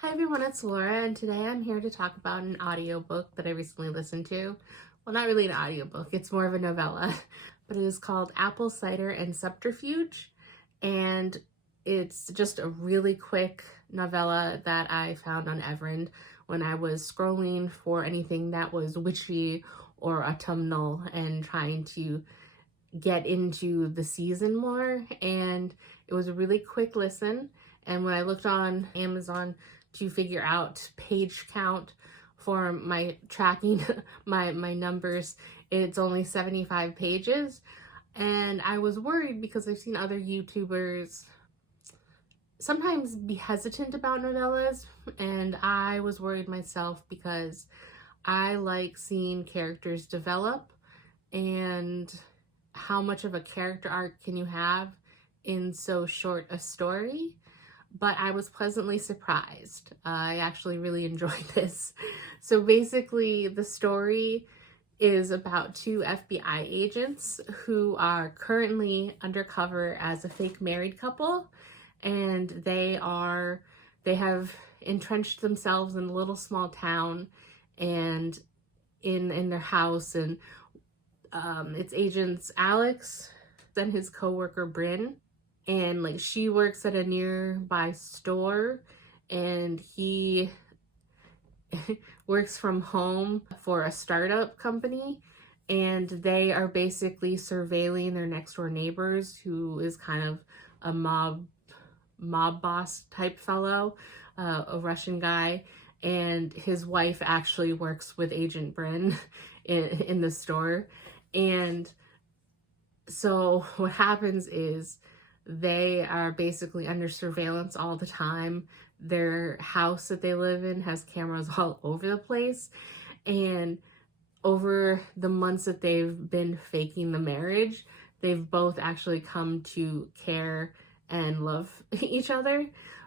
Hi everyone, it's Laura, and today I'm here to talk about an audiobook that I recently listened to. Well, not really an audiobook, it's more of a novella, but it is called Apple Cider and Subterfuge, and it's just a really quick novella that I found on Everend when I was scrolling for anything that was witchy or autumnal and trying to get into the season more, and it was a really quick listen. And when I looked on Amazon to figure out page count for my tracking my numbers, it's only 75 pages, and I was worried because I've seen other YouTubers sometimes be hesitant about novellas, and I was worried myself because I like seeing characters develop, and how much of a character arc can you have in so short a story? But I was pleasantly surprised. I actually really enjoyed this. So basically, the story is about two FBI agents who are currently undercover as a fake married couple, and they have entrenched themselves in a little small town and in their house, and it's agents Alex and his coworker Bryn, and like she works at a nearby store and he works from home for a startup company, and they are basically surveilling their next door neighbors, who is kind of a mob boss type fellow, a Russian guy, and his wife actually works with Agent Bryn in the store. And so what happens is they are basically under surveillance all the time. Their house that they live in has cameras all over the place, and over the months that they've been faking the marriage, they've both actually come to care and love each other,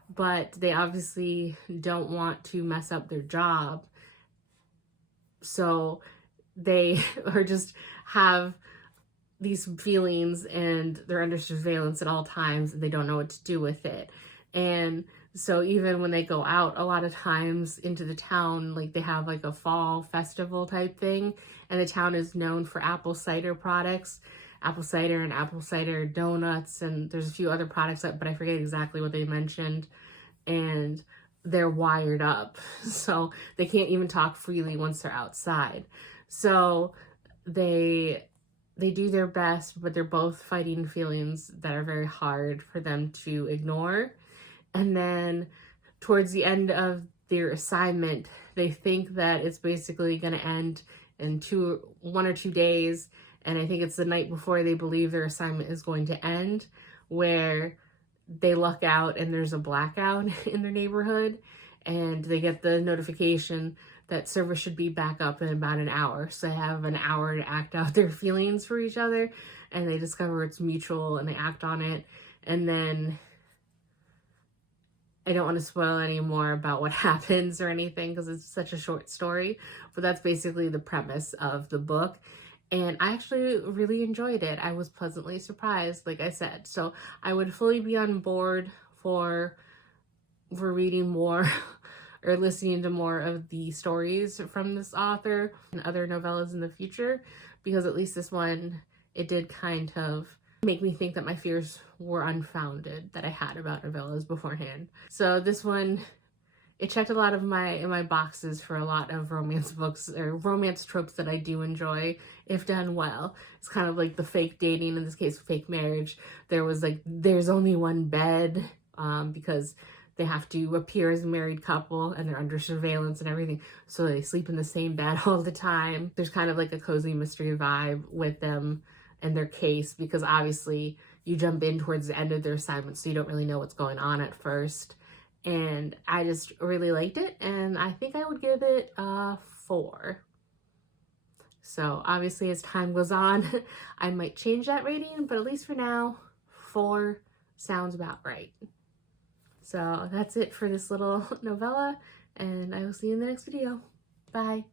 but they obviously don't want to mess up their job, so they are just have these feelings, and they're under surveillance at all times, and they don't know what to do with it. And so even when they go out a lot of times into the town, like they have like a fall festival type thing, and the town is known for apple cider products, apple cider and apple cider donuts, and there's a few other products, but I forget exactly what they mentioned. And they're wired up, so they can't even talk freely once they're outside. So they do their best, but they're both fighting feelings that are very hard for them to ignore. And then towards the end of their assignment, they think that it's basically going to end in 1 or 2 days. And I think it's the night before they believe their assignment is going to end, where they luck out and there's a blackout in their neighborhood, and they get the notification that service should be back up in about an hour. So they have an hour to act out their feelings for each other, and they discover it's mutual and they act on it. And then I don't want to spoil any more about what happens or anything because it's such a short story, but that's basically the premise of the book. And I actually really enjoyed it. I was pleasantly surprised, like I said. So I would fully be on board for reading more or listening to more of the stories from this author and other novellas in the future, because at least this one, it did kind of make me think that my fears were unfounded that I had about novellas beforehand. So this one, it checked a lot of my boxes for a lot of romance books or romance tropes that I do enjoy if done well. It's kind of like the fake dating, in this case fake marriage. There's only one bed, because they have to appear as a married couple and they're under surveillance and everything, so they sleep in the same bed all the time. There's kind of like a cozy mystery vibe with them and their case, because obviously you jump in towards the end of their assignment, so you don't really know what's going on at first. And I just really liked it, and I think I would give it a 4. So obviously as time goes on, I might change that rating, but at least for now, 4 sounds about right. So that's it for this little novella, and I will see you in the next video. Bye.